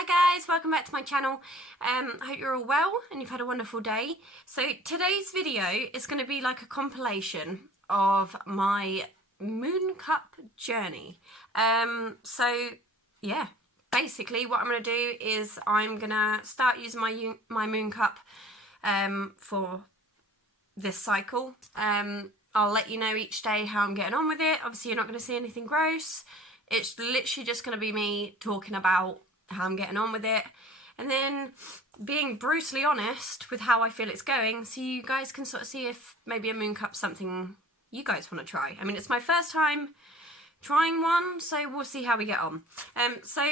Hi guys, welcome back to my channel. I hope you're all well and you've had a wonderful day. So today's video is going to be like a compilation of my Moon Cup journey. So yeah, basically what I'm going to do is I'm going to start using my Moon Cup for this cycle. I'll let you know each day how I'm getting on with it. Obviously you're not going to see anything gross. It's literally just going to be me talking about how I'm getting on with it, and then being brutally honest with how I feel it's going, so you guys can sort of see if maybe a Moon Cup's something you guys want to try. I mean, it's my first time trying one, so we'll see how we get on. So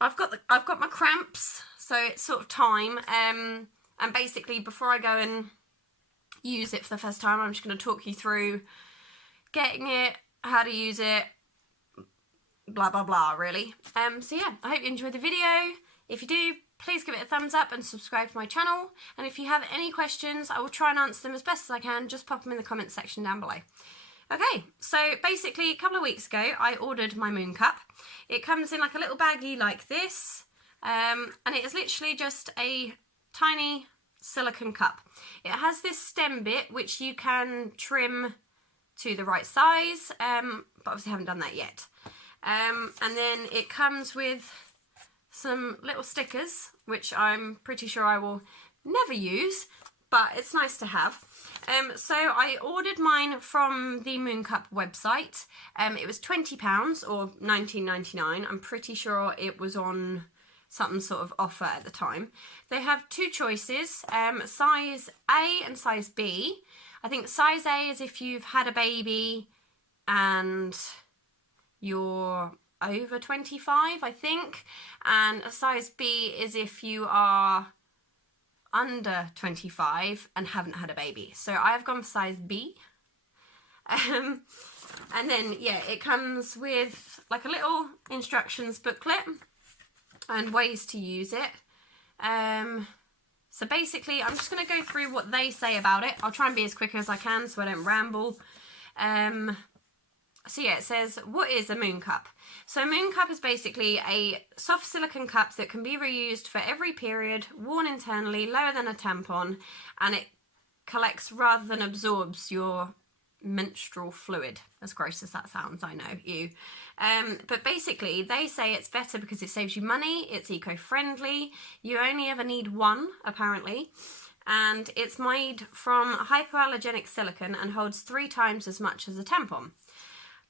I've got my cramps, so it's sort of time. And basically, before I go and use it for the first time, I'm just going to talk you through getting it, how to use it, blah blah blah, really. So yeah, I hope you enjoyed the video. If you do, please give it a thumbs up and subscribe to my channel, and if you have any questions, I will try and answer them as best as I can. Just pop them in the comments section down below. Okay, so basically a couple of weeks ago I ordered my Moon Cup. It comes in like a little baggie like this, and it is literally just a tiny silicone cup. It has this stem bit which you can trim to the right size, but obviously I haven't done that yet. And then it comes with some little stickers, which I'm pretty sure I will never use, but it's nice to have. So I ordered mine from the Moon Cup website. It was £20 or $19.99. I'm pretty sure it was on some sort of offer at the time. They have two choices, size A and size B. I think size A is if you've had a baby and you're over 25, I think, and a size B is if you are under 25 and haven't had a baby. So I've gone for size B. And then yeah, it comes with like a little instructions booklet and ways to use it. So basically I'm just going to go through what they say about it. I'll try and be as quick as I can so I don't ramble. So yeah, it says, what is a Moon Cup? So a Moon Cup is basically a soft silicone cup that can be reused for every period, worn internally, lower than a tampon, and it collects rather than absorbs your menstrual fluid. As gross as that sounds, I know, ew. But basically, they say it's better because it saves you money, it's eco-friendly, you only ever need one, apparently, and it's made from hypoallergenic silicone and holds 3 times as much as a tampon.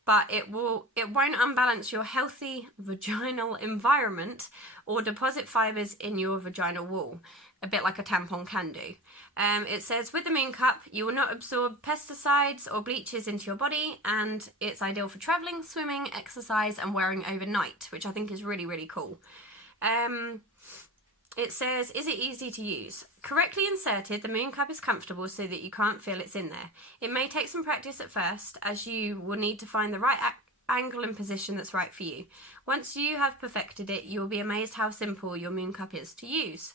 But it won't unbalance your healthy vaginal environment or deposit fibres in your vaginal wall, a bit like a tampon can do. It says, with the Moon Cup, you will not absorb pesticides or bleaches into your body, and it's ideal for travelling, swimming, exercise, and wearing overnight, which I think is really, really cool. It says, is it easy to use? Correctly inserted, the Moon Cup is comfortable so that you can't feel it's in there. It may take some practice at first, as you will need to find the right angle and position that's right for you. Once you have perfected it, you will be amazed how simple your Moon Cup is to use.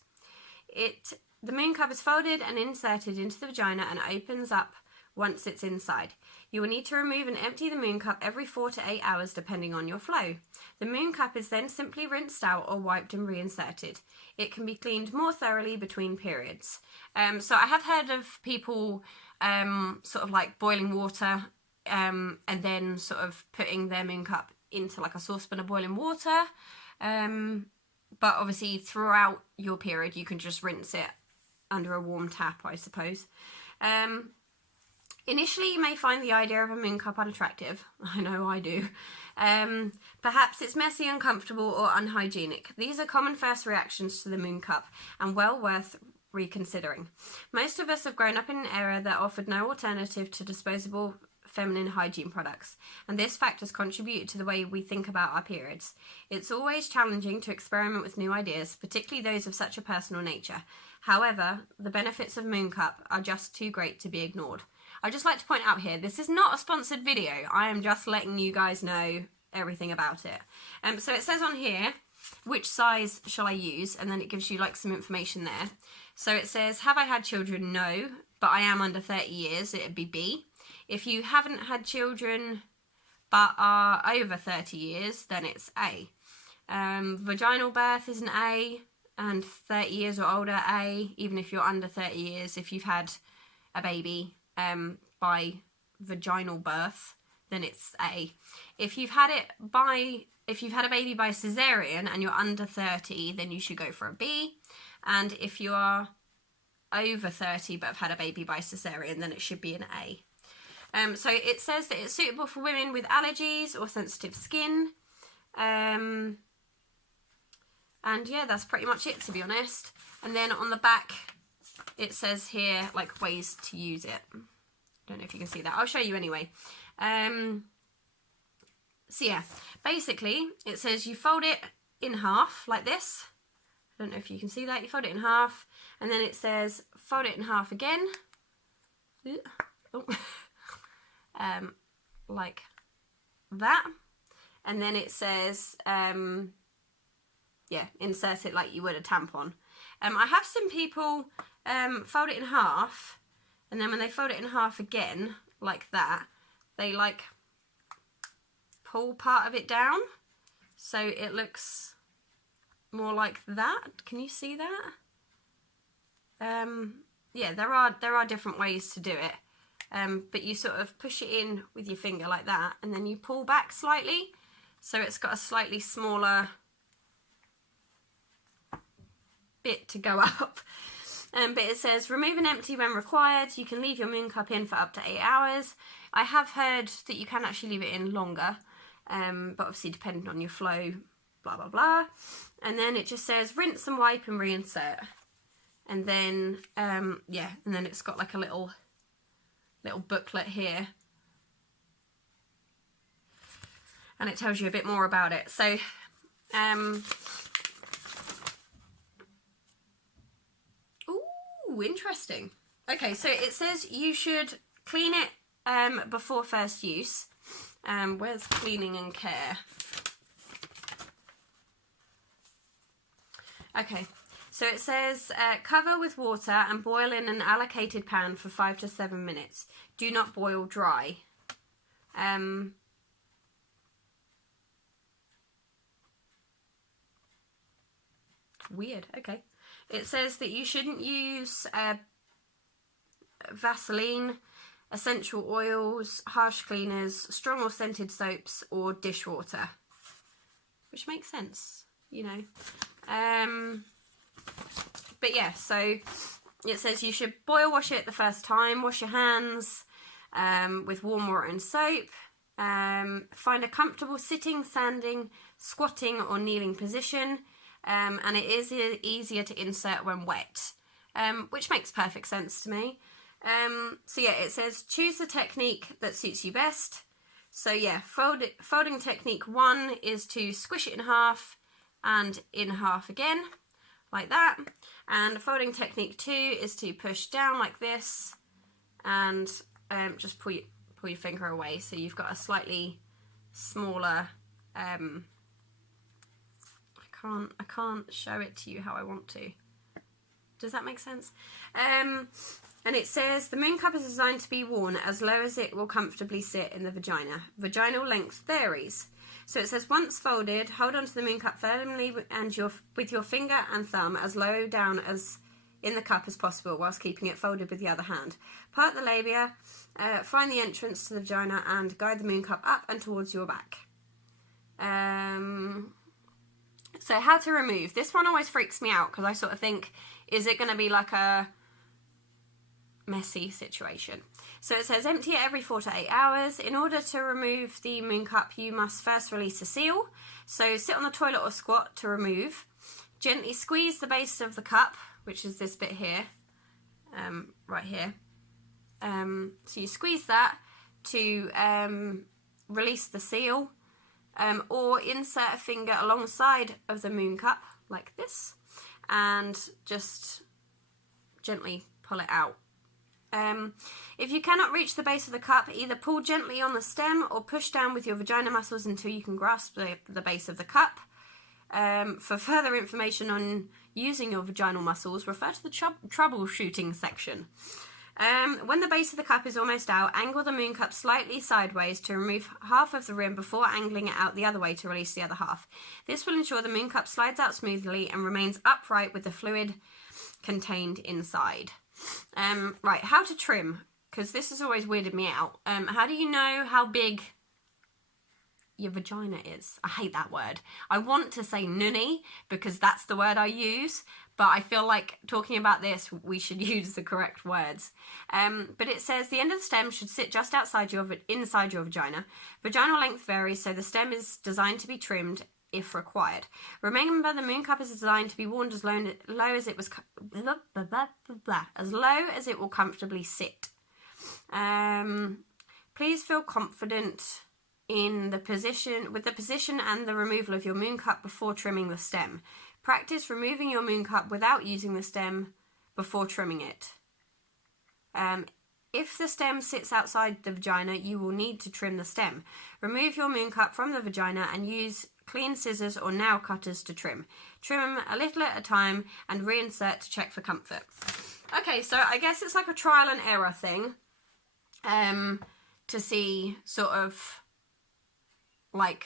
The Moon Cup is folded and inserted into the vagina and opens up once it's inside. You will need to remove and empty the Moon Cup every 4 to 8 hours depending on your flow. The Moon Cup is then simply rinsed out or wiped and reinserted. It can be cleaned more thoroughly between periods. So I have heard of people sort of like boiling water and then sort of putting their Moon Cup into like a saucepan of boiling water. But obviously throughout your period you can just rinse it under a warm tap, I suppose. Initially, you may find the idea of a Moon Cup unattractive. I know I do. Perhaps it's messy, uncomfortable, or unhygienic. These are common first reactions to the Moon Cup, and well worth reconsidering. Most of us have grown up in an era that offered no alternative to disposable feminine hygiene products, and this fact has contributed to the way we think about our periods. It's always challenging to experiment with new ideas, particularly those of such a personal nature. However, the benefits of Moon Cup are just too great to be ignored. I'd just like to point out here, this is not a sponsored video. I am just letting you guys know everything about it. So it says on here, which size shall I use? And then it gives you like some information there. So it says, have I had children? No, but I am under 30 years. It'd be B. If you haven't had children but are over 30 years, then it's A. Vaginal birth is an A, and 30 years or older, A, even if you're under 30 years. If you've had a baby by vaginal birth, then it's A. If you've had a baby by cesarean and you're under 30, then you should go for a B. And if you are over 30 but have had a baby by cesarean, then it should be an A. So it says that it's suitable for women with allergies or sensitive skin. And yeah, that's pretty much it, to be honest. And then on the back, it says here, like, ways to use it. Don't know if you can see that. I'll show you anyway. So yeah, basically, it says you fold it in half, like this. I don't know if you can see that. You fold it in half. And then it says, fold it in half again. Oh. Like that. And then it says, yeah, insert it like you would a tampon. I have seen people fold it in half, and then when they fold it in half again, like that, they like pull part of it down, so it looks more like that. Can you see that? Yeah, there are different ways to do it. But you sort of push it in with your finger like that, and then you pull back slightly, so it's got a slightly smaller bit to go up. But it says, remove and empty when required. You can leave your Moon Cup in for up to 8 hours. I have heard that you can actually leave it in longer, but obviously depending on your flow, blah, blah, blah. And then it just says, rinse and wipe and reinsert. And then, yeah, and then it's got like a little booklet here, and it tells you a bit more about it. So ooh, interesting. Okay, so it says you should clean it before first use. Where's cleaning and care? Okay, so it says cover with water and boil in an allocated pan for 5 to 7 minutes. Do not boil dry. Weird, okay. It says that you shouldn't use Vaseline, essential oils, harsh cleaners, strong or scented soaps, or dishwater. Which makes sense, you know. But yeah, so it says you should boil wash it the first time, wash your hands with warm water and soap, find a comfortable sitting, standing, squatting or kneeling position, and it is easier to insert when wet, which makes perfect sense to me. So yeah, it says choose the technique that suits you best. So yeah, folding technique 1 is to squish it in half and in half again, like that. And folding technique 2 is to push down like this and just pull your finger away, so you've got a slightly smaller. I can't show it to you how I want to. Does that make sense? And it says the Moon Cup is designed to be worn as low as it will comfortably sit in the vagina. Vaginal length varies. So it says once folded, hold onto the Moon Cup firmly and with your finger and thumb as low down as in the cup as possible, whilst keeping it folded with the other hand. Part the labia, find the entrance to the vagina and guide the Moon Cup up and towards your back. So how to remove. This one always freaks me out because I sort of think, is it going to be like a messy situation? So it says empty it every 4 to 8 hours. In order to remove the Moon Cup, you must first release a seal. So sit on the toilet or squat to remove. Gently squeeze the base of the cup, which is this bit here, right here. So you squeeze that to release the seal, or insert a finger alongside of the Moon Cup like this and just gently pull it out. If you cannot reach the base of the cup, either pull gently on the stem or push down with your vagina muscles until you can grasp the base of the cup. For further information on using your vaginal muscles, refer to the troubleshooting section. When the base of the cup is almost out, angle the moon cup slightly sideways to remove half of the rim before angling it out the other way to release the other half. This will ensure the moon cup slides out smoothly and remains upright with the fluid contained inside. Right, how to trim, because this has always weirded me out. How do you know how big your vagina is? I hate that word. I want to say nunny because that's the word I use, but I feel like talking about this we should use the correct words. But it says the end of the stem should sit just inside your vagina. Vaginal length varies, so the stem is designed to be trimmed if required. Remember, the moon cup is designed to be worn as low as it will comfortably sit. Please feel confident in the position and the removal of your moon cup before trimming the stem. Practice removing your moon cup without using the stem before trimming it. If the stem sits outside the vagina, you will need to trim the stem. Remove your moon cup from the vagina and use clean scissors or nail cutters to trim. Trim a little at a time and reinsert to check for comfort. Okay, so I guess it's like a trial and error thing, to see sort of like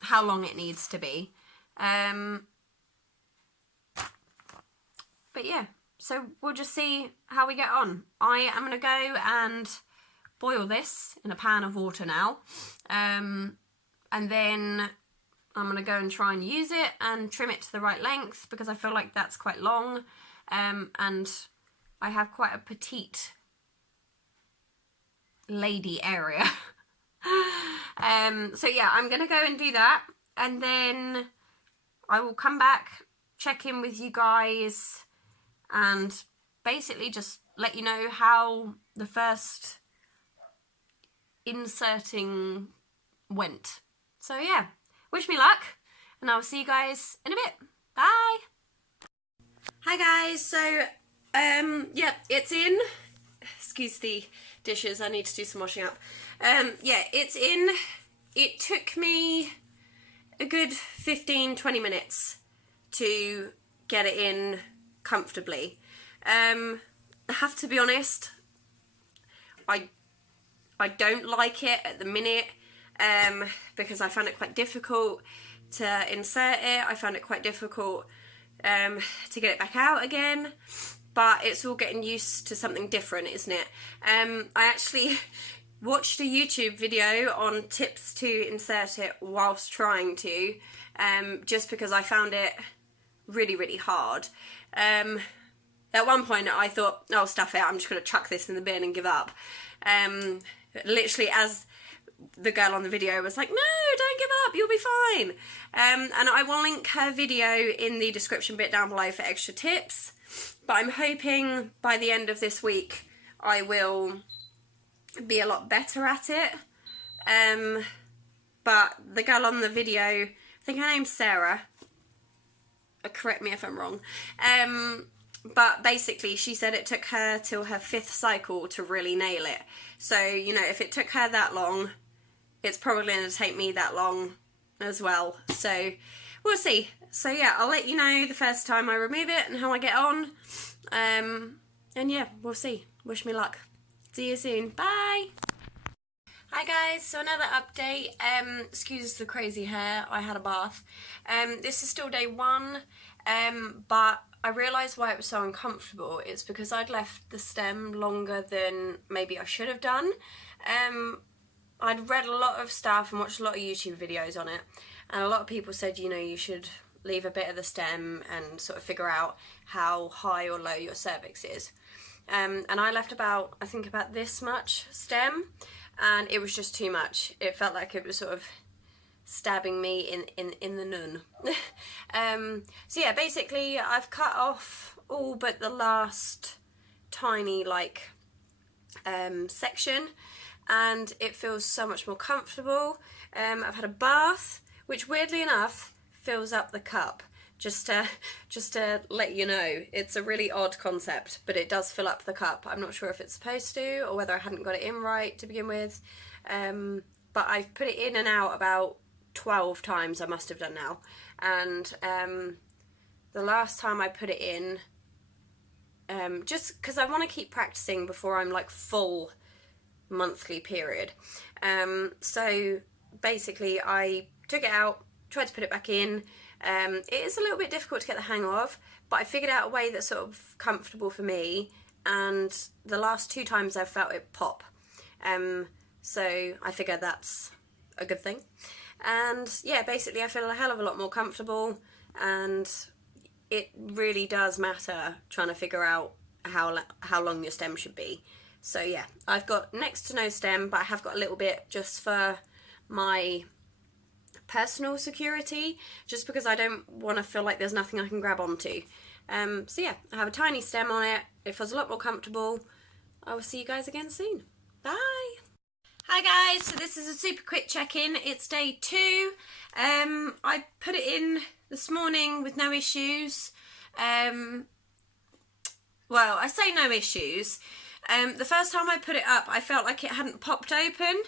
how long it needs to be. But yeah, so we'll just see how we get on. I am going to go and boil this in a pan of water now. And then I'm going to go and try and use it and trim it to the right length because I feel like that's quite long. And I have quite a petite lady area. So yeah, I'm going to go and do that. And then I will come back, check in with you guys, and basically just let you know how the first inserting went. So yeah, wish me luck, and I'll see you guys in a bit. Bye! Hi guys, so yeah, it's in. Excuse the dishes, I need to do some washing up. Yeah, it's in. It took me a good 15-20 minutes to get it in comfortably. I have to be honest, I don't like it at the minute, because I found it quite difficult to insert it. I found it quite difficult to get it back out again, but it's all getting used to something different, isn't it? I actually watched a YouTube video on tips to insert it whilst trying to, just because I found it really hard. At one point I thought, oh, stuff it, I'm just going to chuck this in the bin and give up. Literally as the girl on the video was like, no, don't give up, you'll be fine. And I will link her video in the description bit down below for extra tips, but I'm hoping by the end of this week I will be a lot better at it. But the girl on the video, I think her name's Sarah, correct me if I'm wrong, but basically she said it took her till her 5th cycle to really nail it. So, you know, if it took her that long, it's probably going to take me that long as well. So we'll see. So yeah, I'll let you know the first time I remove it and how I get on. And yeah, we'll see. Wish me luck. See you soon. Bye. Hi guys, so another update. Excuse the crazy hair, I had a bath. This is still day 1, but I realised why it was so uncomfortable. It's because I'd left the stem longer than maybe I should have done. I'd read a lot of stuff and watched a lot of YouTube videos on it, and a lot of people said, you know, you should leave a bit of the stem and sort of figure out how high or low your cervix is. And I left about, I think about this much stem, and it was just too much. It felt like it was sort of stabbing me in the nun. So yeah, basically I've cut off all but the last tiny like section, and it feels so much more comfortable. I've had a bath, which weirdly enough fills up the cup. Just to let you know, it's a really odd concept, but it does fill up the cup. I'm not sure if it's supposed to, or whether I hadn't got it in right to begin with. But I've put it in and out about 12 times, I must have done now. And the last time I put it in, just because I want to keep practicing before I'm like full monthly period. So basically I took it out, tried to put it back in. It is a little bit difficult to get the hang of, but I figured out a way that's sort of comfortable for me, and the last 2 times I've felt it pop. So I figure that's a good thing. And yeah, basically I feel a hell of a lot more comfortable, and it really does matter trying to figure out how long your stem should be. So yeah, I've got next to no stem, but I have got a little bit just for my personal security, just because I don't want to feel like there's nothing I can grab onto. So yeah, I have a tiny stem on it. It feels a lot more comfortable. I will see you guys again soon. Bye! Hi guys, so this is a super quick check-in. It's day 2. I put it in this morning with no issues. Well, I say no issues. The first time I put it up, I felt like it hadn't popped open.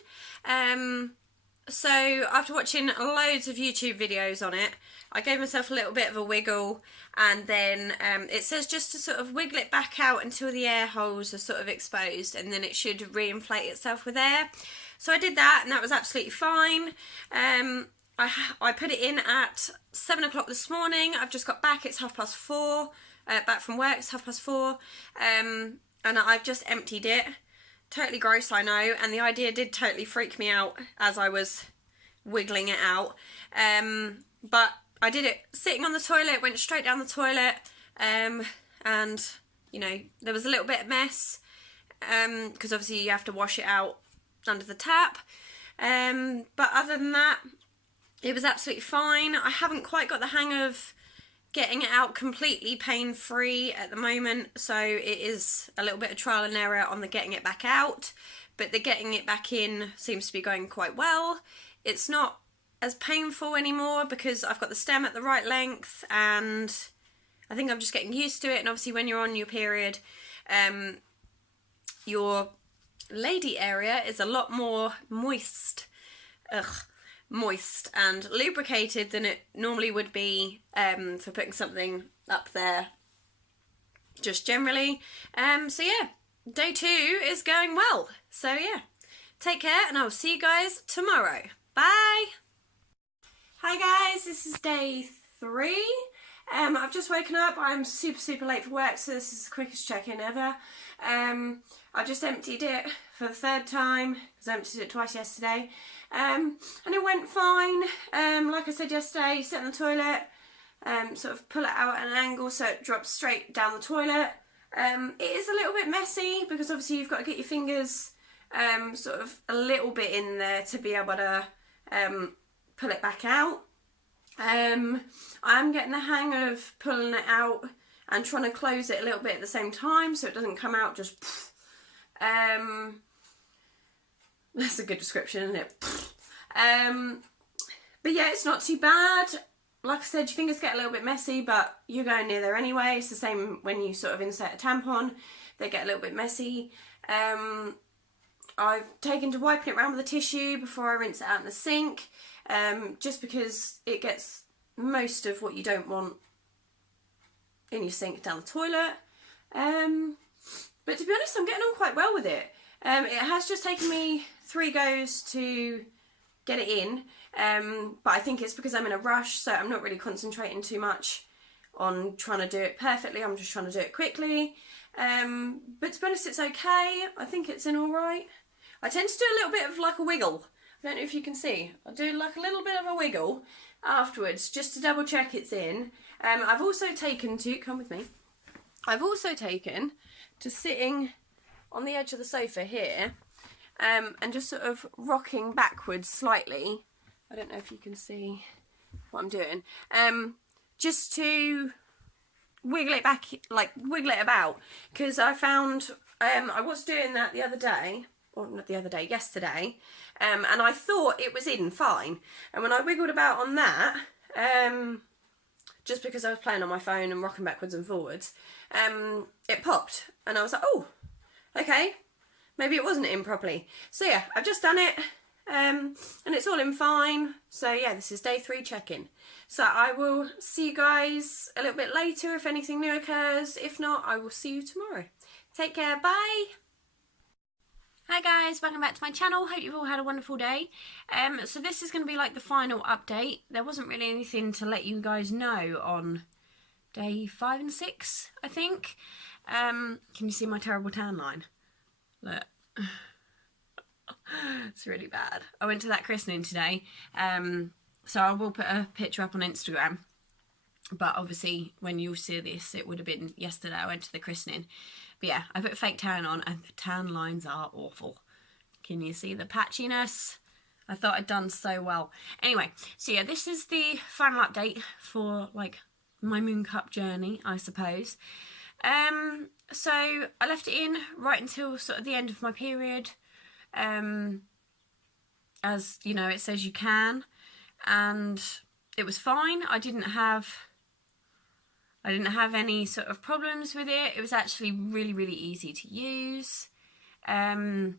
So after watching loads of YouTube videos on it, I gave myself a little bit of a wiggle, and then it says just to sort of wiggle it back out until the air holes are sort of exposed, and then it should re-inflate itself with air. So I did that, and that was absolutely fine. I put it in at 7 o'clock this morning. I've just got back, it's 4:30, back from work, it's 4:30, and I've just emptied it. Totally gross, I know, and the idea did totally freak me out as I was wiggling it out. But I did it sitting on the toilet, went straight down the toilet, and, you know, there was a little bit of mess, because obviously you have to wash it out under the tap. But other than that, it was absolutely fine. I haven't quite got the hang of getting it out completely pain-free at the moment, so it is a little bit of trial and error on the getting it back out, but the getting it back in seems to be going quite well. It's not as painful anymore because I've got the stem at the right length, and I think I'm just getting used to it. And obviously when you're on your period, your lady area is a lot more moist. Moist and lubricated than it normally would be for putting something up there just generally. So yeah, day 2 is going well. So yeah, take care, and I will see you guys tomorrow. Bye! Hi guys, this is day 3. I've just woken up. I'm super late for work, so this is the quickest check-in ever. I just emptied it for the 3rd time, because I emptied it twice yesterday. And it went fine. Like I said yesterday, sit in the toilet, sort of pull it out at an angle so it drops straight down the toilet. It is a little bit messy because obviously you've got to get your fingers sort of a little bit in there to be able to pull it back out. I'm getting the hang of pulling it out and trying to close it a little bit at the same time so it doesn't come out just that's a good description, isn't it? But yeah, it's not too bad. Like I said, your fingers get a little bit messy, but you're going near there anyway. It's the same when you sort of insert a tampon. They get a little bit messy. I've taken to wiping it around with a tissue before I rinse it out in the sink, just because it gets most of what you don't want in your sink down the toilet. But to be honest, I'm getting on quite well with it. It has just taken me 3 goes to get it in, but I think it's because I'm in a rush, so I'm not really concentrating too much on trying to do it perfectly. I'm just trying to do it quickly. But to be honest, it's okay. I think it's in alright. I tend to do a little bit of like a wiggle. I don't know if you can see. I'll do like a little bit of a wiggle afterwards just to double check it's in. I've also taken to, come with me, I've also taken to sitting on the edge of the sofa here, and just sort of rocking backwards slightly. I don't know if you can see what I'm doing. Just to wiggle it back, like wiggle it about, because I found I was doing that the other day, or not the other day, yesterday, and I thought it was in fine. And when I wiggled about on that, just because I was playing on my phone and rocking backwards and forwards, it popped, and I was like, oh, okay, maybe it wasn't in properly. So yeah, I've just done it. and it's all in fine. So yeah, this is day 3 check-in. So I will see you guys a little bit later if anything new occurs. If not, I will see you tomorrow. Take care, bye! Hi guys, welcome back to my channel. Hope you've all had a wonderful day. So this is going to be like the final update. There wasn't really anything to let you guys know on day 5 and 6, I think. Can you see my terrible tan line? Look. It's really bad. I went to that christening today, so I will put a picture up on Instagram, but obviously when you see this it would have been yesterday. I went to the christening, but yeah, I put fake tan on and the tan lines are awful. Can you see the patchiness? I thought I'd done so well. Anyway, so yeah, this is the final update for like my Moon Cup journey, I suppose. So I left it in right until sort of the end of my period, as you know, it says you can, and it was fine. I didn't have any sort of problems with it. It was actually really easy to use. When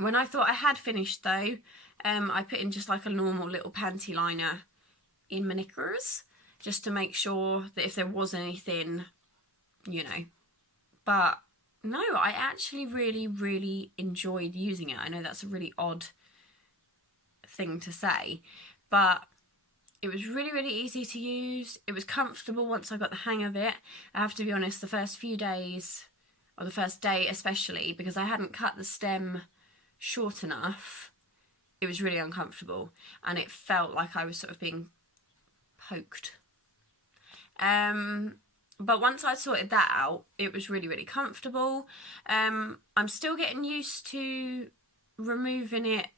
I thought I had finished though, I put in just like a normal little panty liner in my knickers, just to make sure that if there was anything, you know. But no, I actually really enjoyed using it. I know that's a really odd thing to say, but it was really easy to use. It was comfortable once I got the hang of it. I have to be honest, the first few days, or the first day especially, because I hadn't cut the stem short enough, it was really uncomfortable and it felt like I was sort of being poked. But once I sorted that out, it was really comfortable. I'm still getting used to removing it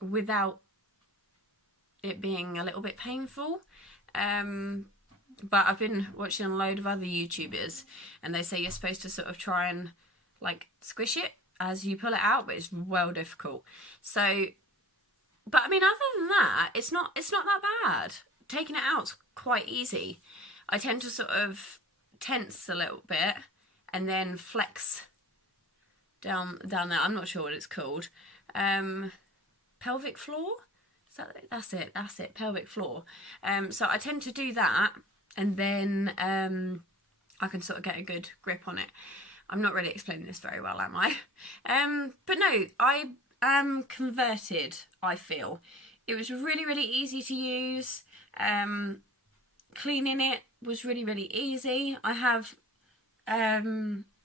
without it being a little bit painful. But I've been watching a load of other YouTubers and they say you're supposed to sort of try and like squish it as you pull it out, but it's well difficult. So, but I mean, other than that, it's not that bad. Taking it out's quite easy. I tend to sort of tense a little bit and then flex down there. I'm not sure what it's called. Pelvic floor? That's it, pelvic floor. So I tend to do that and then I can sort of get a good grip on it. I'm not really explaining this very well, am I? But no, I am converted, I feel. It was really easy to use. Cleaning it was really easy. I have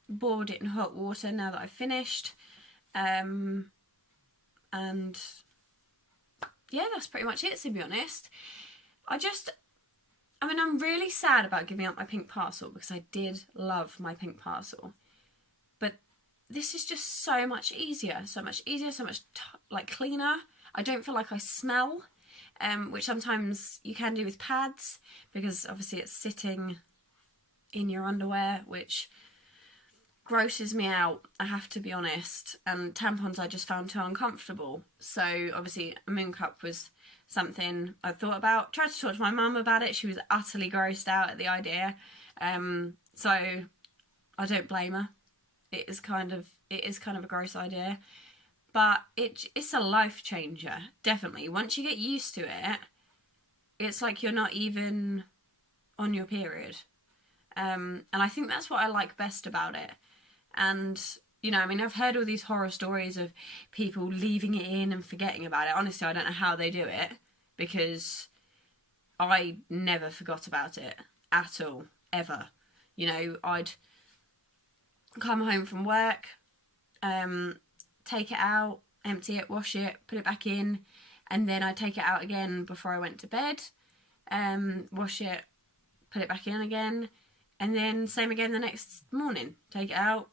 boiled it in hot water now that I've finished, and yeah, that's pretty much it, to be honest. I mean, I'm really sad about giving up my pink parcel because I did love my pink parcel, but this is just so much easier, so much like cleaner. I don't feel like I smell, which sometimes you can do with pads because obviously it's sitting in your underwear, which grosses me out, I have to be honest. And tampons I just found too uncomfortable. So obviously a Moon Cup was something I thought about. Tried to talk to my mum about it. She was utterly grossed out at the idea. So I don't blame her. It is kind of a gross idea. But it's a life changer, definitely. Once you get used to it, it's like you're not even on your period. And I think that's what I like best about it. And, you know, I mean, I've heard all these horror stories of people leaving it in and forgetting about it. Honestly, I don't know how they do it, because I never forgot about it at all, ever. You know, I'd come home from work, take it out, empty it, wash it, put it back in, and then I'd take it out again before I went to bed, wash it, put it back in again, and then same again the next morning, take it out,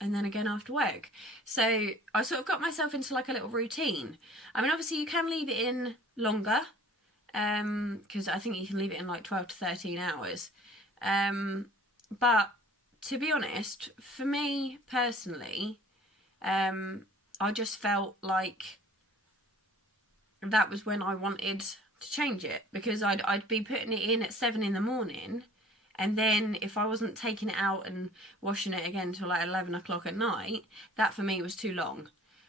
and then again after work. So I sort of got myself into like a little routine. I mean, obviously you can leave it in longer, because I think you can leave it in like 12 to 13 hours. But to be honest, for me personally, I just felt like that was when I wanted to change it, because I'd be putting it in at 7 in the morning, and then if I wasn't taking it out and washing it again till like 11 o'clock at night, that for me was too long.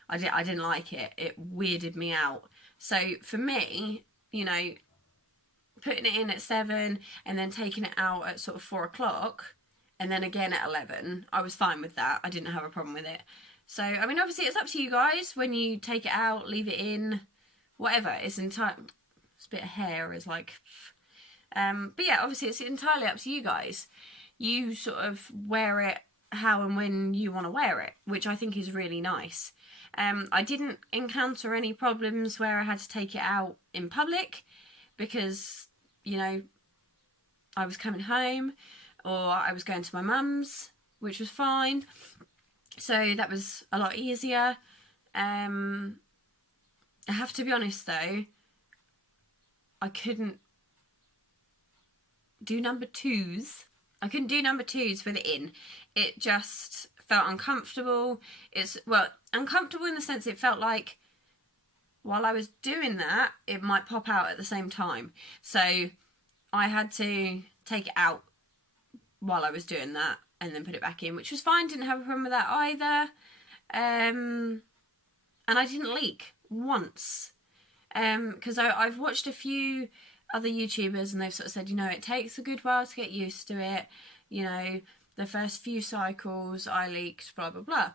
I didn't like it. It weirded me out. So for me, you know, putting it in at 7 and then taking it out at sort of 4 o'clock and then again at 11, I was fine with that. I didn't have a problem with it. So, I mean, obviously it's up to you guys when you take it out, leave it in, whatever. It's entirely, this bit of hair is like, but yeah, obviously it's entirely up to you guys. You sort of wear it how and when you want to wear it, which I think is really nice. I didn't encounter any problems where I had to take it out in public because, you know, I was coming home or I was going to my mum's, which was fine. So that was a lot easier. I have to be honest though, I couldn't do number 2s. I couldn't do number 2s with it in. It just felt uncomfortable. It's, well, uncomfortable in the sense it felt like while I was doing that, it might pop out at the same time. So I had to take it out while I was doing that and then put it back in, which was fine. Didn't have a problem with that either. And I didn't leak once. Because I've watched a few other YouTubers and they've sort of said, you know, it takes a good while to get used to it. You know, the first few cycles I leaked, blah, blah, blah.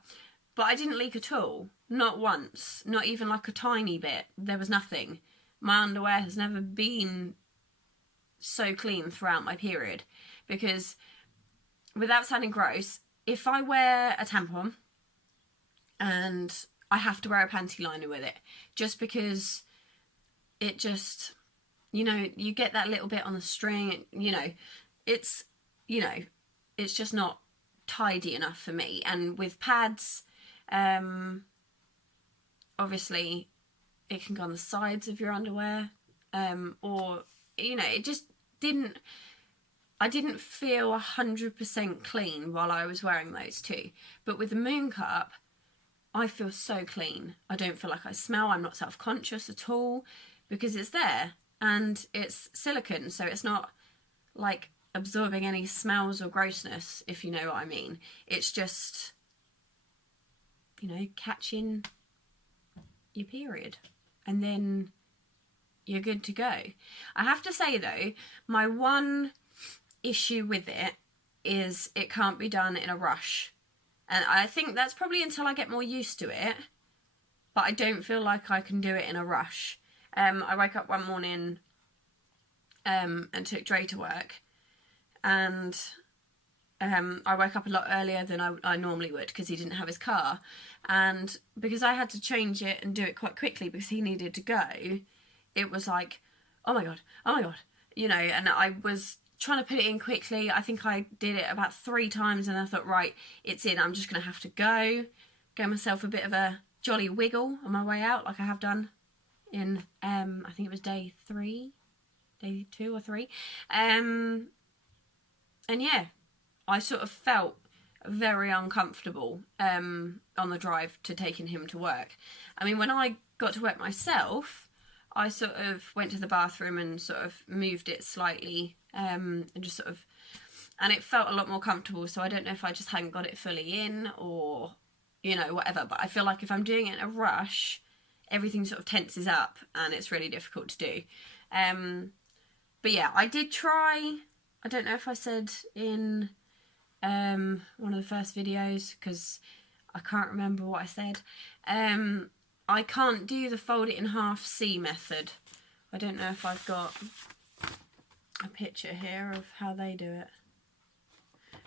But I didn't leak at all. Not once. Not even like a tiny bit. There was nothing. My underwear has never been so clean throughout my period. Because, without sounding gross, if I wear a tampon and I have to wear a panty liner with it, just because it just, you know, you get that little bit on the string, you know, it's just not tidy enough for me. And with pads, obviously it can go on the sides of your underwear, or, you know, it just didn't, I didn't feel 100% clean while I was wearing those too. But with the Moon Cup, I feel so clean. I don't feel like I smell. I'm not self-conscious at all because it's there and it's silicone, so it's not like absorbing any smells or grossness, if you know what I mean. It's just, you know, catching your period and then you're good to go. I have to say though, my one issue with it is it can't be done in a rush. And I think that's probably until I get more used to it, but I don't feel like I can do it in a rush. I woke up one morning and took Dre to work, and I woke up a lot earlier than I normally would because he didn't have his car, and because I had to change it and do it quite quickly because he needed to go, it was like, oh my god, you know, and I was trying to put it in quickly. I think I did it about 3 times and I thought, right, it's in, I'm just going to have to go myself a bit of a jolly wiggle on my way out, like I have done in, I think it was day 2 or 3. And yeah, I sort of felt very uncomfortable on the drive to taking him to work. I mean, when I got to work myself, I sort of went to the bathroom and sort of moved it slightly, and just sort of, and it felt a lot more comfortable. So I don't know if I just hadn't got it fully in or, you know, whatever. But I feel like if I'm doing it in a rush, everything sort of tenses up and it's really difficult to do. But yeah, I did try, I don't know if I said in one of the first videos, because I can't remember what I said. I can't do the fold it in half C method. I don't know if I've got a picture here of how they do it.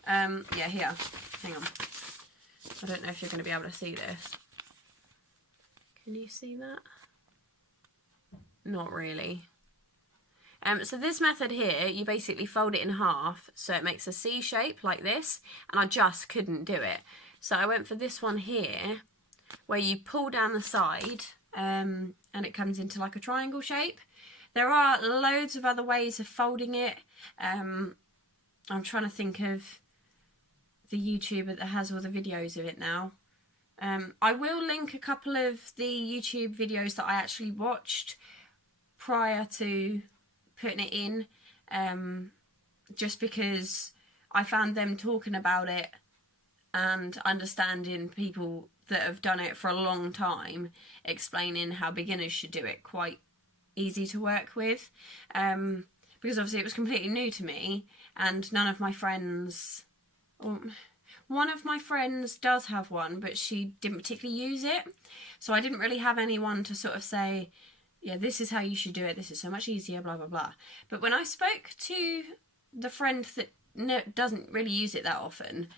Yeah, here. Hang on. I don't know if you're going to be able to see this. Can you see that? Not really. So this method here, you basically fold it in half so it makes a C shape like this, and I just couldn't do it. So I went for this one here, where you pull down the side and it comes into like a triangle shape. There are loads of other ways of folding it. I'm trying to think of the YouTuber that has all the videos of it now. I will link a couple of the YouTube videos that I actually watched prior to putting it in, just because I found them talking about it and understanding people that have done it for a long time explaining how beginners should do it quite easy to work with, because obviously it was completely new to me, and none of my friends, one of my friends does have one, but she didn't particularly use it, so I didn't really have anyone to sort of say, yeah, this is how you should do it, this is so much easier, blah blah blah. But when I spoke to the friend that doesn't really use it that often,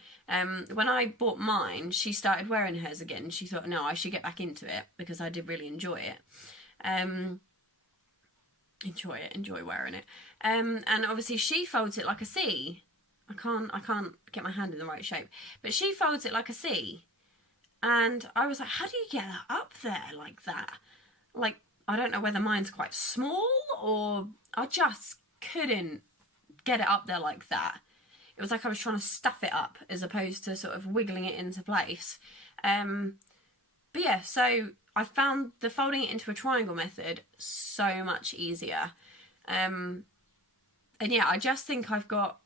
when I bought mine, she started wearing hers again. She thought, no, I should get back into it because I did really enjoy it. Enjoy wearing it. And obviously she folds it like a C. I can't get my hand in the right shape, but she folds it like a C. And I was like, how do you get that up there like that? Like, I don't know whether mine's quite small or I just couldn't get it up there like that. It was like I was trying to stuff it up as opposed to sort of wiggling it into place. But yeah, so I found the folding it into a triangle method so much easier. And yeah, I just think I've got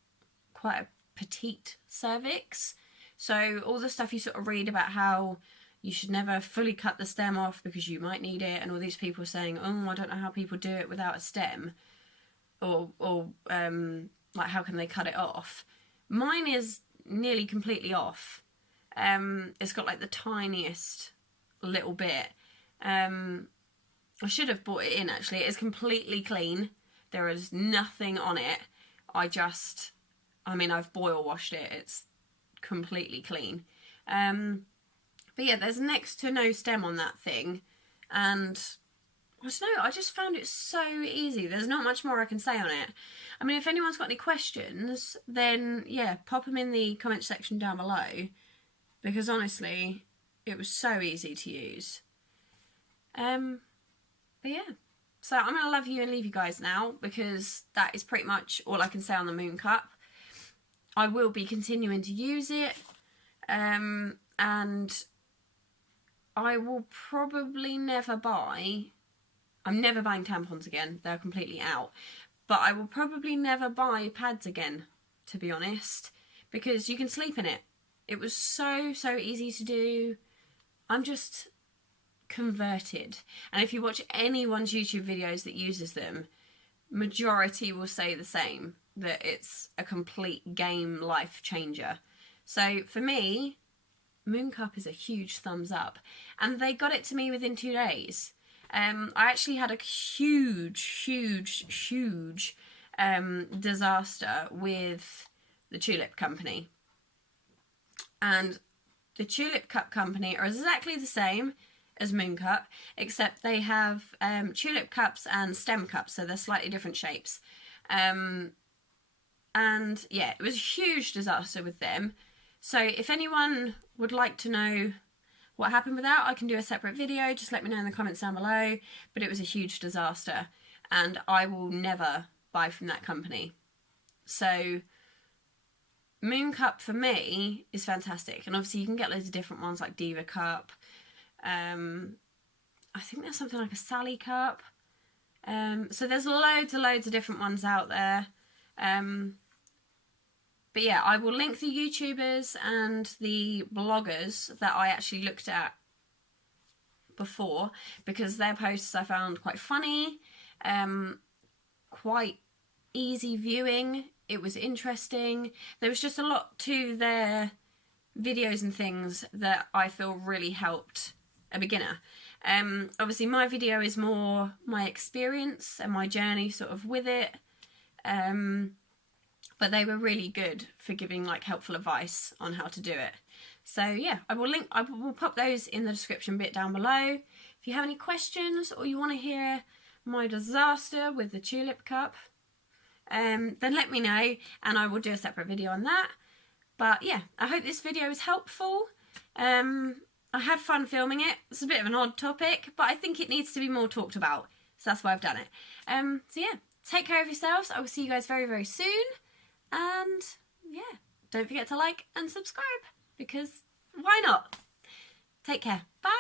quite a petite cervix. So all the stuff you sort of read about how you should never fully cut the stem off because you might need it, and all these people saying, oh, I don't know how people do it without a stem, or like how can they cut it off? Mine is nearly completely off. It's got like the tiniest little bit. I should have brought it in actually. It is completely clean. There is nothing on it. I've boil washed it. It's completely clean. But yeah, there's next to no stem on that thing, and I don't know, I just found it so easy. There's not much more I can say on it. I mean, if anyone's got any questions, then yeah, pop them in the comment section down below, because honestly, it was so easy to use. But yeah, so I'm going to love you and leave you guys now, because that is pretty much all I can say on the Moon Cup. I will be continuing to use it, and I will probably never buy... I'm never buying tampons again. They're completely out. But I will probably never buy pads again, to be honest, because you can sleep in it. It was so easy to do. I'm just converted. And if you watch anyone's YouTube videos that uses them, majority will say the same, that it's a complete game life changer. So for me, Moon Cup is a huge thumbs up. And they got it to me within 2 days. I actually had a huge disaster with the Tulip Company. And the Tulip Cup Company are exactly the same as Moon Cup, except they have tulip cups and stem cups, so they're slightly different shapes. And yeah, it was a huge disaster with them. So if anyone would like to know what happened with that, I can do a separate video. Just let me know in the comments down below. But it was a huge disaster, and I will never buy from that company. So Moon Cup for me is fantastic, and obviously you can get loads of different ones like Diva Cup. I think there's something like a Sally Cup. So there's loads of different ones out there. But yeah, I will link the YouTubers and the bloggers that I actually looked at before, because their posts I found quite funny, quite easy viewing. It was interesting. There was just a lot to their videos and things that I feel really helped a beginner. Obviously my video is more my experience and my journey sort of with it. But they were really good for giving like helpful advice on how to do it. So yeah, I will pop those in the description bit down below. If you have any questions or you want to hear my disaster with the Tulip Cup, then let me know and I will do a separate video on that. But yeah, I hope this video was helpful. I had fun filming it. It's a bit of an odd topic, but I think it needs to be more talked about. So that's why I've done it. So yeah, take care of yourselves. I will see you guys very soon. And yeah, don't forget to like and subscribe, because why not? Take care. Bye.